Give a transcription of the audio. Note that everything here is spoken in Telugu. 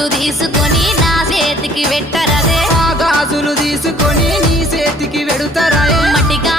గాజులు తీసుకొని నా చేతికి పెట్టరదే ఆ గాజులు తీసుకొని నీ చేతికి వెడుతారాయే మట్టిగా